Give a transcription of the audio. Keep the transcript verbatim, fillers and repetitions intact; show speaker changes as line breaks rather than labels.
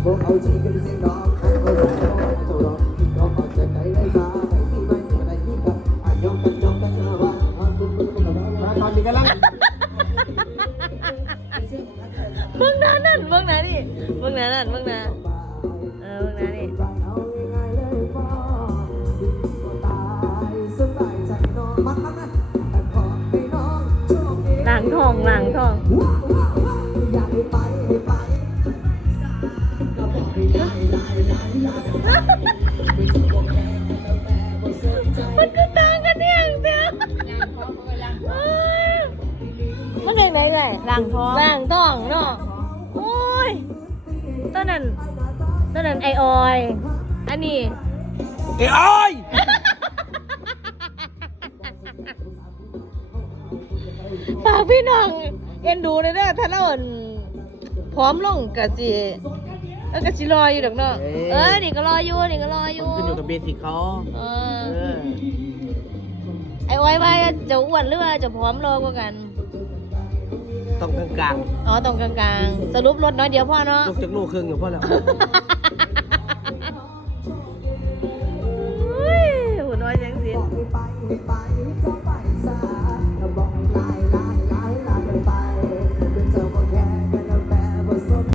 เอาจีกันเสียงดอกก็ใส่ดอกเจ้าดอกก็ออกจากใจได้สาไปที่ไม่ได้ยิ่งกับอายองกันยองกันนะว่าคุณคุณคุณกับเราตอนนี้กำลัง
เบื้องหน้านั่นเบื้องหน้านี่เบื้องหน้านั่นเบื้องหน้าเออเบื้องหน้านี่หลังทองหลังทองมันก็ต่างกันเนี่ยเสียมันเป็นไงไงหลังทองหลังทองเนาะโอ้ยตอนนั้นตอนนั้นไอออยอันนี้
ไอ้อ้อย
ฝากพี่น้องเอ็นดูเลยเด้อถ้าเราอั่นพร้อมลงกะจีเออกะจีรออยู่ดอกเนาะเออนี่ก็รออยู่นี่ก็รออยู่
ขึ้นอยู่กับเบสิกเขา
เออไอ้ไว้ว่าจะอ้วนหรือว่าจะพร้อมรอกว่ากัน
ต้องกลาง
อ๋อตรงกลางๆสรุปลดน้อยเดียวพ่อเนาะ
ๆลูกจากลูกครึ่งอยู่พ่อแล้ว
เฮ้ยหุ่นน้อยจังสิ